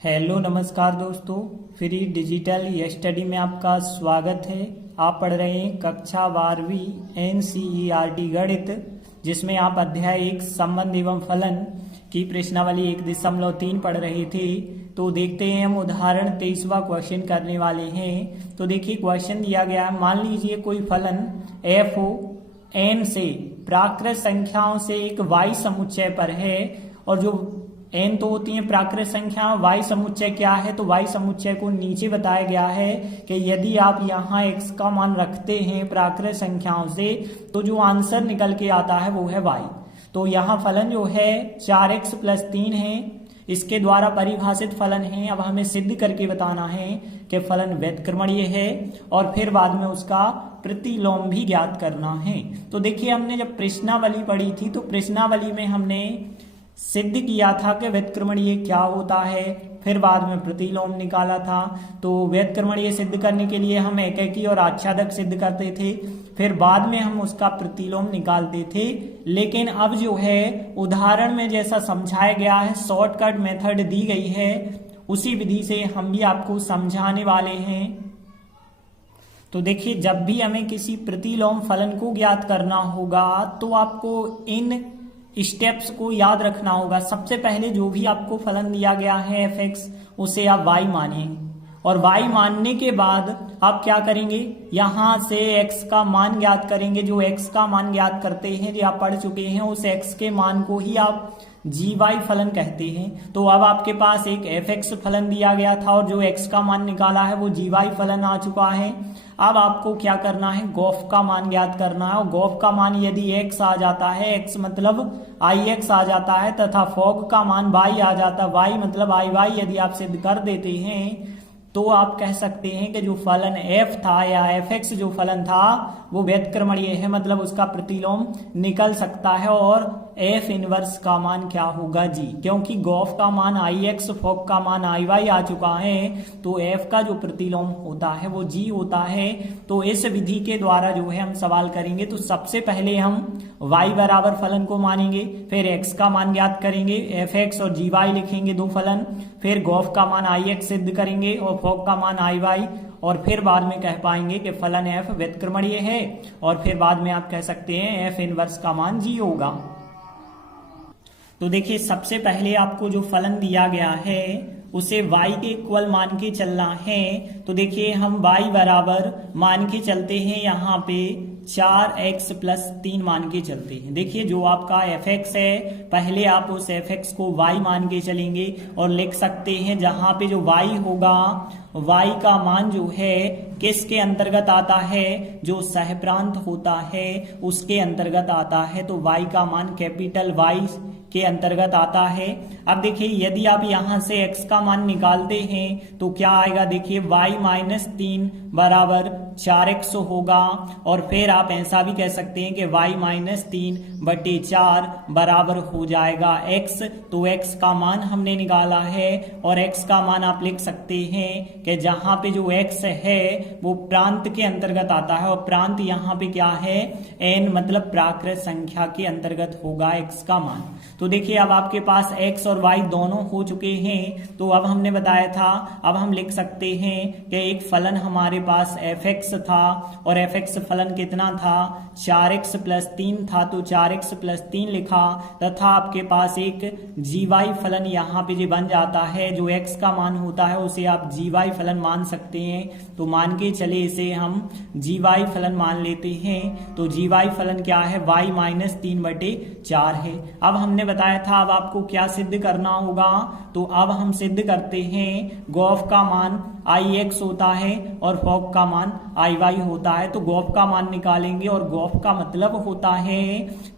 Hello नमस्कार दोस्तों, free digital study में आपका स्वागत है। आप पढ़ रहे हैं कक्षा 12वीं NCERT गणित, जिसमें आप अध्याय 1 संबंध एवं फलन की प्रश्नावली 1.3 पढ़ रहे थे। तो देखते हैं, हम उदाहरण 23वां क्वेश्चन करने वाले हैं। तो देखिए, क्वेश्चन दिया गया है, मान लीजिए कोई फलन f हो n से प्राकृत संख्याओं से एक y समुच्चय पर है, और जो n तो होती है प्राकृत संख्या, y समुच्चय क्या है, तो y समुच्चय को नीचे बताया गया है कि यदि आप यहाँ x का मान रखते हैं प्राकृत संख्याओं से, तो जो आंसर निकल के आता है वो है y। तो यहाँ फलन जो है 4x + 3 है, इसके द्वारा परिभाषित फलन है। अब हमें सिद्ध करके बताना है कि फलन व्युत्क्रमणीय है, और फिर बाद में उसका प्रतिलोम भी ज्ञात करना है। तो देखिए, हमने जब प्रश्नावली पढ़ी थी तो प्रश्नावली में हमने सिद्ध किया था कि व्युत्क्रमणीय क्या होता है, फिर बाद में प्रतिलोम निकाला था। तो व्युत्क्रमणीय सिद्ध करने के लिए हम एकैकी और आच्छादक सिद्ध करते थे, फिर बाद में हम उसका प्रतिलोम निकालते थे। लेकिन अब जो है उदाहरण में जैसा समझाया गया है, शॉर्टकट मेथड दी गई है, उसी विधि से हम भी आपको समझाने वाले हैं। तो देखिए, जब भी हमें किसी प्रतिलोम फलन को ज्ञात करना होगा तो आपको इन स्टेप्स को याद रखना होगा। सबसे पहले जो भी आपको फलन दिया गया है f(x), उसे आप y मानें, और y मानने के बाद आप क्या करेंगे, यहां से x का मान ज्ञात करेंगे। जो x का मान ज्ञात करते हैं, जो आप पढ़ चुके हैं, उस x के मान को ही आप gy फलन कहते हैं। तो अब आपके पास एक f(x) फलन दिया गया था, और जो x का मान निकाला है वो gy फलन आ चुका है। अब आपको क्या करना है, गॉफ का मान ज्ञात करना है, और गॉफ का मान यदि x आ जाता है, x मतलब ix आ जाता है, तथा फॉग का मान y आ जाता है, y मतलब iy यदि आप सिद्ध कर देते हैं, तो आप कह सकते हैं कि जो फलन f था या f(x) जो फलन था वो व्युत्क्रमणीय है, मतलब उसका प्रतिलोम निकल सकता है। और f इनवर्स का मान क्या होगा, g, क्योंकि गॉफ का मान ix, फॉग का मान iy आ चुका है, तो f का जो प्रतिलोम होता है वो g होता है। तो इस विधि के द्वारा जो है हम सवाल करेंगे। तो सबसे पहले हम y बराबर फलन को मानेंगे, फिर x का मान ज्ञात करेंगे, f(x) और gy लिखेंगे दो फलन, फिर गॉफ का मान ix सिद्ध करेंगे और फॉग का मान iy, और फिर बाद में कह पाएंगे कि फलन f व्युत्क्रमणीय है, और फिर बाद में आप कह सकते हैं f इनवर्स का मान g होगा। तो देखिए, सबसे पहले आपको जो फलन दिया गया है उसे y के इक्वल मान के चलना है। तो देखिए, हम y बराबर मान के चलते हैं, यहाँ पे 4x + 3 मान के चलते हैं। देखिए, जो आपका f(x) है, पहले आप उस f(x) को y मान के चलेंगे, और लिख सकते हैं जहां पे जो y होगा, y का मान जो है किसके अंतर्गत आता है, जो सहप्रांत होता है उसके अंतर्गत आता है। तो y का मान कैपिटल Y के अंतर्गत आता है। अब देखिए, यदि आप यहां से x का मान निकालते हैं तो क्या आएगा, देखिए y - 3 बराबर 4x होगा, और फिर आप ऐसा भी कह सकते हैं कि y - 3/4 बराबर हो जाएगा x। तो x का मान हमने निकाला है, और x का मान आप लिख सकते हैं कि जहां पे जो x है वो प्रांत के अंतर्गत आता है, और प्रांत यहाँ पे क्या है, n मतलब प्राकृत संख्या के अंतर्गत होगा x का मान। तो देखिए, अब आपके पास x और y दोनों हो चुके हैं। तो अब हमने बताया था, अब हम लिख सकते हैं कि एक फलन हमारे पास f(x) था, और f(x) फलन कितना था, 4x + 3 था, तो 4x + 3 लिखा, तथा आपके पास एक gy फलन यहाँ पे जो बन जाता है, जो x का मान होता है उसे आप gy फलन मान सकते हैं। तो मान के चले इसे हम gy फलन मान लेते हैं। तो gy फलन क्या है, y - 3/4 है। अब हमने बताया था, अब आपको क्या सिद्ध करना होगा, तो अब हम सिद्ध करते हैं, गॉफ का मान ix होता है और फॉग का मान iy होता है। तो गॉफ का मान निकालेंगे, और गॉफ का मतलब होता है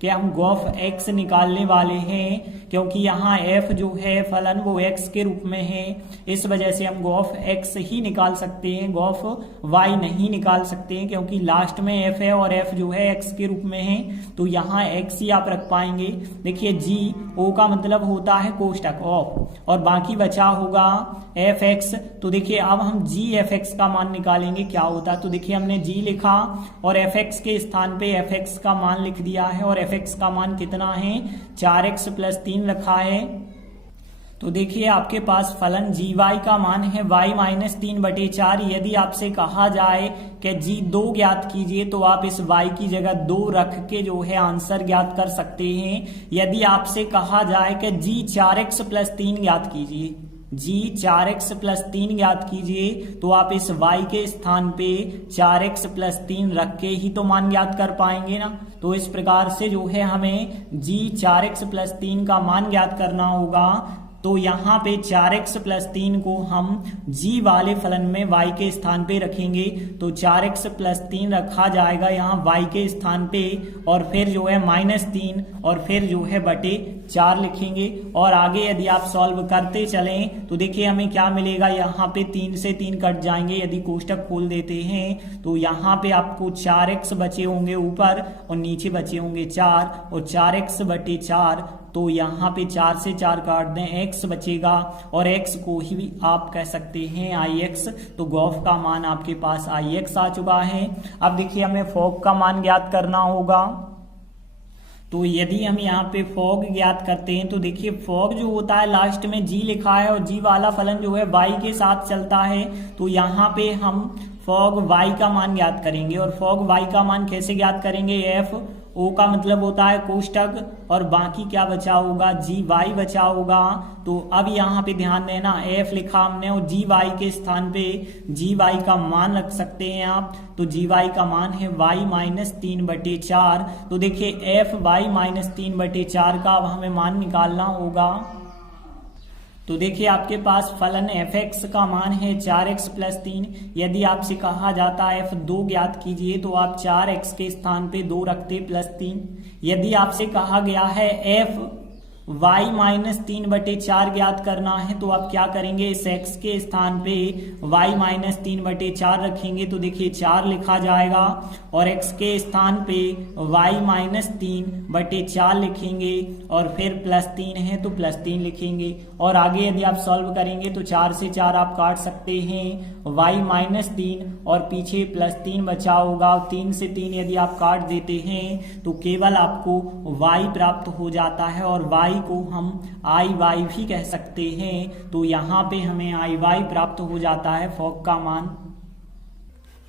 कि हम गॉफ x निकालने वाले हैं, क्योंकि यहाँ f जो है फलन वो x के रूप में है, इस वजह से हम गॉफ x ही निकाल सकते हैं, गॉफ y नहीं निकाल सकते हैं, क्योंकि लास्ट में f है और f जो है x के रूप में है। तो यहाँ x ही आप रख पाएंगे। देखिए, g o का मतलब होता है कोष्टक ऑफ, और बाकी बचा होगा f(x). तो देखिए, अब हम g f(x) का मान निकालेंगे, क्या होता है। तो देखिए, हमने g लिखा और f(x) के स्थान पे f(x) का मान लिख दिया है, और f(x) का मान कितना है, 4x + 3 रखा है। तो देखिए आपके पास फलन जी वाई का मान है y माइनस 3/4। यदि आपसे कहा जाए कि जी 2 ज्ञात कीजिए तो आप इस y की जगह 2 रख के जो है आंसर ज्ञात कर सकते हैं। यदि आपसे कहा जाए कि जी 4x + 3 ज्ञात कीजिए, जी 4x + 3 ज्ञात कीजिए तो आप इस y के स्थान पे 4x + 3 रख के ही तो मान ज्ञात कर पाएंगे ना। तो इस प्रकार से जो है हमें जी 4x + 3 का मान ज्ञात करना होगा। तो यहाँ पे 4x + 3 को हम g वाले फलन में y के स्थान पे रखेंगे तो 4x + 3 रखा जाएगा यहाँ y के स्थान पे, और फिर जो है -3 और फिर जो है बटे 4 लिखेंगे। और आगे यदि आप सॉल्व करते चलें तो देखिए हमें क्या मिलेगा, यहाँ पे 3 से 3 कट जाएंगे। यदि कोष्टक खोल देते हैं तो यहाँ पे आपको 4x बचे होंगे ऊपर और नीचे बचे होंगे 4, और 4x/4 तो यहाँ पे 4 से 4 काट दें, x बचेगा और x को ही भी आप कह सकते हैं ix। तो गॉफ का मान आपके पास ix आ चुका है। अब देखिए हमें फॉग का मान ज्ञात करना होगा। तो यदि हम यहाँ पे फॉग ज्ञात करते हैं तो देखिए फॉग जो होता है लास्ट में जी लिखा है और जी वाला फलन जो है y के साथ चलता है। तो यहाँ पे हम फॉग y का मान ज्ञात करेंगे, और फॉग y का मान कैसे ज्ञात करेंगे, f ओ का मतलब होता है कोष्टक और बाकी क्या बचा होगा, जी वाई बचा होगा। तो अब यहाँ पे ध्यान देना एफ लिखा हमने और जी वाई के स्थान पे जी वाई का मान रख सकते हैं आप। तो जी वाई का मान है y माइनस 3/4। तो देखिए एफ y माइनस 3/4 का अब हमें मान निकालना होगा। तो देखिए आपके पास फलन fx का मान है 4x + 3। यदि आपसे कहा जाता है f2 ज्ञात कीजिए तो आप 4x के स्थान पे 2 रखते +3। यदि आपसे कहा गया है f y माइनस 3/4 ज्ञात करना है तो आप क्या करेंगे, इस x के स्थान पे y माइनस 3/4 रखेंगे तो देखिए 4 लिखा जाएगा, और x के स्थान पे y माइनस 3/4 लिखेंगे और फिर +3 है तो +3 लिखेंगे। और आगे यदि आप सॉल्व करेंगे तो 4 से 4 आप काट सकते हैं, y माइनस 3 और पीछे +3 बचा होगा। 3 से 3 यदि आप काट देते हैं तो केवल आपको y प्राप्त हो जाता है, और y को हम IY भी कह सकते हैं। तो यहाँ पे हमें IY प्राप्त हो जाता है फॉग का मान।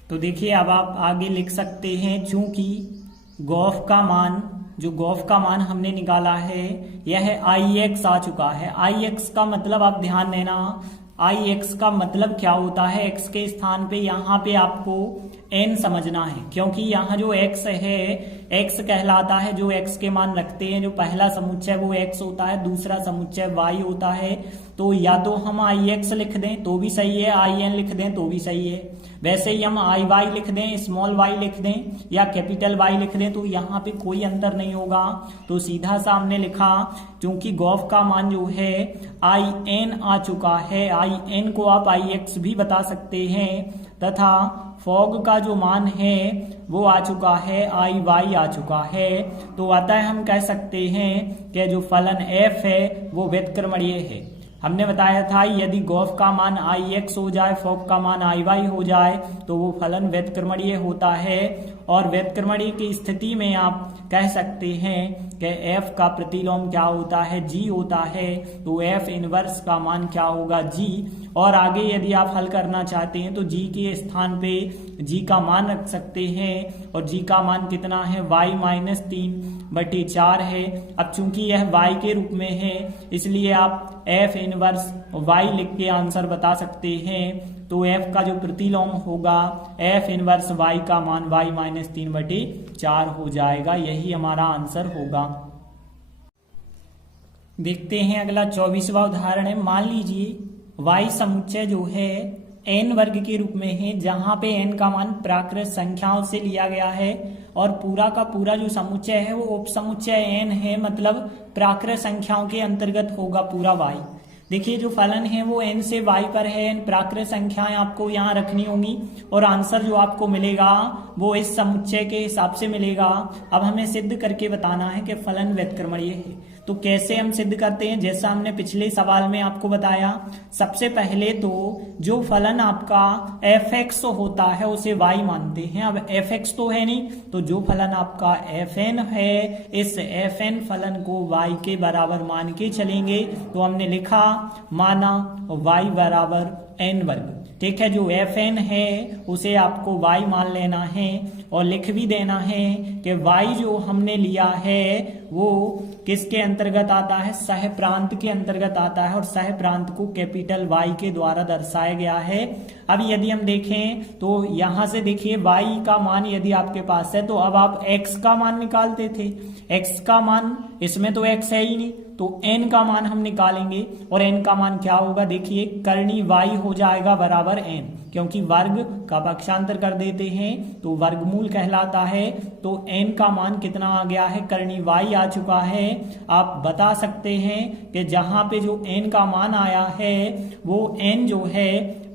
तो देखिए अब आप आगे लिख सकते हैं, चूंकि गॉफ का मान जो गॉफ का मान हमने निकाला है यह IX आ चुका है। IX का मतलब आप ध्यान देना, IX का मतलब क्या होता है, x के स्थान पे यहाँ पे आपको n समझना है, क्योंकि यहाँ जो x है x कहलाता है जो x के मान रखते हैं। जो पहला समुच्चय वो x होता है, दूसरा समुच्चय y होता है। तो या तो हम IX लिख दें तो भी सही है, IN लिख दें तो भी सही है। वैसे ही हम IY लिख दें, स्मॉल y लिख दें या कैपिटल Y लिख दें तो यहाँ पे कोई अंतर नहीं होगा। तो सीधा सा हमने लिखा, क्योंकि गॉफ का मान जो है IN आ चुका है, IN को आप IX भी बता सकते हैं, तथा फॉग का जो मान है वो आ चुका है IY आ चुका है। तो अतः हम कह सकते हैं कि जो फलन f है वो व्युत्क्रमणीय है। हमने बताया था यदि गॉफ का मान IX हो जाए, फॉग का मान IY हो जाए तो वो फलन व्युत्क्रमणीय होता है। और व्युत्क्रमणीय की स्थिति में आप कह सकते हैं कि f का प्रतिलोम क्या होता है, g होता है। तो f इनवर्स का मान क्या होगा, g। और आगे यदि आप हल करना चाहते हैं तो g के स्थान पे g का मान रख सकते हैं, और g का मान कितना है, y माइनस 3/4 है। अब चूंकि यह y के रूप में है इसलिए आप f इनवर्स y लिख के आंसर बता सकते हैं। तो f का जो प्रतिलोम होगा f इनवर्स y का मान y माइनस 3/4 हो जाएगा। यही हमारा आंसर होगा। देखते हैं अगला 24वां उदाहरण है। मान लीजिए y समुच्चय जो है n वर्ग के रूप में है, जहां पे n का मान प्राकृत संख्याओं से लिया गया है, और पूरा का पूरा जो समुच्चय है वो उप समुच्चय n है, मतलब प्राकृत संख्याओं के अंतर्गत होगा पूरा y। देखिए जो फलन है वो n से y पर है, n प्राकृत संख्याएं आपको यहाँ रखनी होंगी, और आंसर जो आपको मिलेगा वो इस समुच्चय के हिसाब से मिलेगा। अब हमें सिद्ध करके बताना है कि फलन व्युत्क्रमणीय है। तो कैसे हम सिद्ध करते हैं, जैसा हमने पिछले सवाल में आपको बताया, सबसे पहले तो जो फलन आपका f(x) होता है उसे y मानते हैं। अब f(x) तो है नहीं, तो जो फलन आपका fn है इस fn फलन को y के बराबर मान के चलेंगे। तो हमने लिखा, माना y बराबर n वर्ग। ठीक है, जो fn है उसे आपको y मान लेना है और लिख भी देना है कि y जो हमने लिया है वो किसके अंतर्गत आता है, सह प्रांत के अंतर्गत आता है और सह प्रांत को कैपिटल Y के द्वारा दर्शाया गया है। अब यदि हम देखें तो यहां से देखिए y का मान यदि आपके पास है तो अब आप x का मान निकालते थे, x का मान इसमें तो x है ही नहीं, तो n का मान हम निकालेंगे और n का मान क्या होगा, देखिए करनी y हो जाएगा बराबर n, क्योंकि वर्ग का पक्षांतर कर देते हैं तो वर्गमूल कहलाता है। तो n का मान कितना आ गया है, करनी y आ चुका है। आप बता सकते हैं कि जहां पे जो n का मान आया है वो n जो है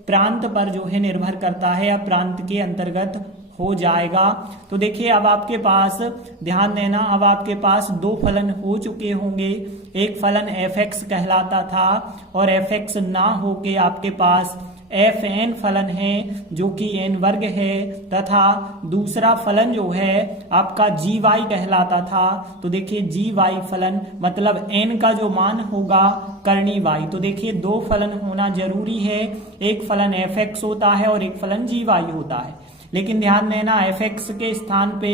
प्रांत पर जो है निर्भर करता है या प्रांत के अंतर्गत हो जाएगा। तो देखिए अब आपके पास ध्यान देना, अब आपके पास दो फलन हो चुके होंगे। एक फलन f(x) कहलाता था और f(x) ना होके आपके पास fn फलन है जो कि n वर्ग है, तथा दूसरा फलन जो है आपका gy कहलाता था। तो देखिए gy फलन मतलब n का जो मान होगा करनी y। तो देखिए दो फलन होना जरूरी है, एक फलन f(x) होता है और एक फलन gy होता है। लेकिन ध्यान देना f(x) के स्थान पे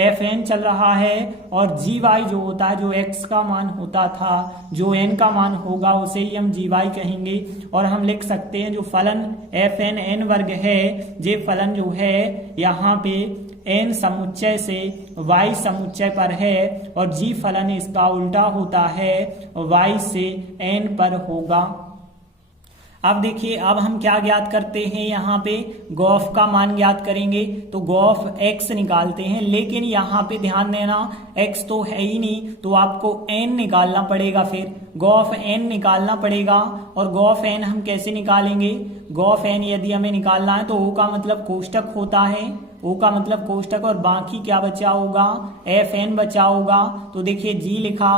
fn चल रहा है और gy जो होता है, जो x का मान होता था, जो n का मान होगा उसे ही हम gy कहेंगे। और हम लिख सकते हैं जो फलन fn n वर्ग है, ये फलन जो है यहाँ पे n समुच्चय से y समुच्चय पर है और g फलन इसका उल्टा होता है, y से n पर होगा। अब देखिए अब हम क्या ज्ञात करते हैं, यहाँ पे गॉफ का मान ज्ञात करेंगे तो गॉफ x निकालते हैं। लेकिन यहाँ पे ध्यान देना x तो है ही नहीं, तो आपको n निकालना पड़ेगा, फिर गॉफ n निकालना पड़ेगा। और गॉफ n हम कैसे निकालेंगे, गॉफ n यदि हमें निकालना है तो o का मतलब कोष्टक होता है, o का मतलब कोष्टक और बाकी क्या बचा होगा, fn बचा होगा। तो देखिए g लिखा,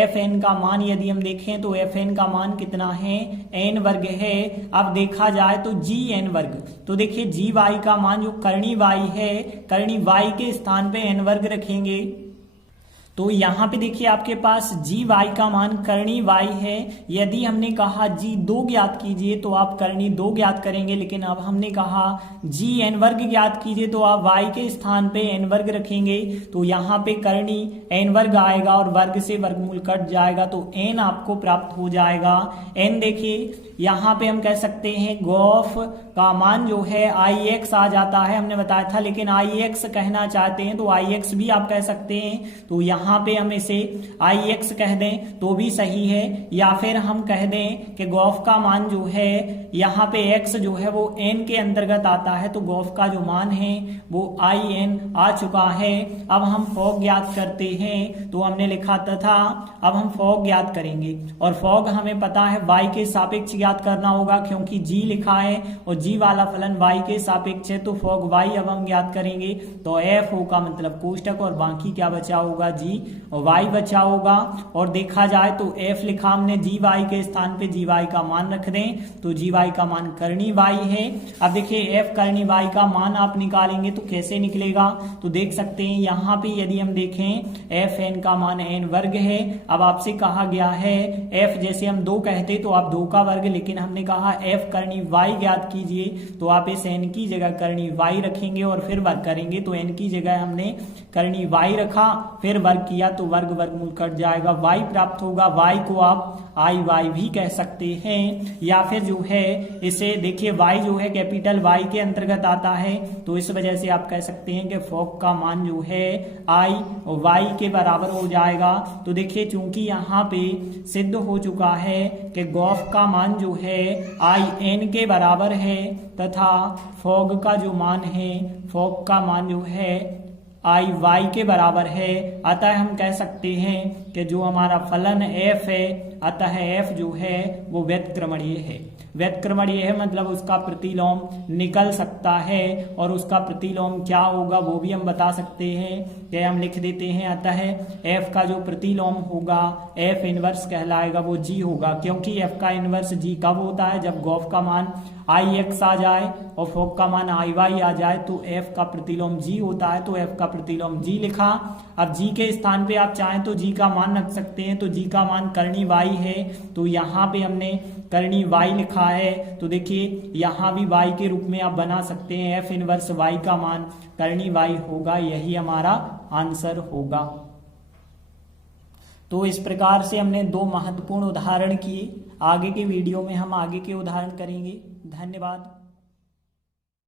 fn का मान यदि हम देखें तो fn का मान कितना है, n वर्ग है। अब देखा जाए तो gn वर्ग, तो देखिए gy का मान जो करनी y है, करनी y के स्थान पे n वर्ग रखेंगे। तो यहाँ पे देखिए आपके पास gy का मान करनी y है। यदि हमने कहा g2 ज्ञात कीजिए तो आप करनी 2 ज्ञात करेंगे, लेकिन अब हमने कहा gn वर्ग ज्ञात कीजिए तो आप y के स्थान पे n वर्ग रखेंगे। तो यहाँ पे करनी n वर्ग आएगा और वर्ग से वर्गमूल कट जाएगा तो n आपको प्राप्त हो जाएगा। n देखिए यहाँ पे हम कह सकते हैं गॉफ का मान जो है ix आ जाता है, हमने बताया था, लेकिन ix कहना चाहते हैं तो ix भी आप कह सकते हैं। तो यहाँ पे हम इसे ix कह दें तो भी सही है, या फिर हम कह दें कि गॉफ का मान जो है यहाँ पे x जो है वो n के अंतर्गत आता है, तो गॉफ का जो मान है वो in आ चुका है। अब हम फॉग ज्ञात करते हैं, तो हमने लिखा तथा अब हम फॉग ज्ञात करेंगे और फॉग हमें पता है y के सापेक्ष ज्ञात करना होगा, क्योंकि g लिखा है और g वाला फलन y के सापेक्ष है। तो फॉग y अब हम ज्ञात करेंगे तो f का मतलब कोष्टक और बाकी क्या बचा होगा, g और y बचा होगा। और देखा जाए तो f लिखा हमने gy के स्थान पे gy का मान रख दें तो gy का मान करनी y है। अब देखिए f करनी y का मान आप निकालेंगे तो कैसे निकलेगा, तो देख सकते हैं यहाँ पे यदि हम देखें fn का मान n वर्ग है। अब आपसे कहा गया है f जैसे हम 2 कहते तो आप 2 का वर्ग, लेकिन हमने कहा f करनी y ज्ञात कीजिए तो आप इस n की जगह करनी y रखेंगे और फिर वर्ग करेंगे। तो n की जगह हमने करनी y रखा, फिर वर्ग किया तो वर्ग वर्गमूल कट जाएगा, y प्राप्त होगा। y को आप i भी कह सकते हैं, या फिर जो है इसे देखिए y जो है कैपिटल Y के अंतर्गत आता है, तो इस वजह से आप कह सकते हैं कि फॉग का मान जो है i y के बराबर हो जाएगा। तो देखिए चूंकि यहाँ पे सिद्ध हो चुका है कि गॉफ का मान जो है in के बराबर है तथा फॉग का जो मान है, फॉग का मान जो है y के बराबर है, अतः हम कह सकते हैं कि जो हमारा फलन f है, अतः f जो है वो व्यतिक्रमणीय है। व्युत्क्रमण ये है मतलब उसका प्रतिलोम निकल सकता है, और उसका प्रतिलोम क्या होगा वो भी हम बता सकते हैं। ये हम लिख देते हैं, अतः एफ का जो प्रतिलोम होगा एफ इनवर्स कहलाएगा, वो जी होगा, क्योंकि एफ का इनवर्स जी कब होता है, जब गॉफ का मान आई एक्स आ जाए और फोक का मान आई वाई आ जाए, तो एफ का प्रतिलोम जी होता है, तो एफ का प्रतिलोम जी लिखा। अब जी के स्थान पे आप चाहें तो जी का मान रख सकते हैं, तो जी का मान करनी वाई है, तो यहाँ पे हमने करनी वाई लिखा है, तो देखिए यहाँ भी वाई के रूप में आप बना सकते हैं, एफ इनवर्स वाई का मान करनी वाई होगा, यही हमारा आंसर होगा। तो इस प्रकार से हमने दो महत्वपूर्ण उदाहरण किए। आगे के वीडियो में हम आगे के उदाहरण करेंगे। धन्यवाद।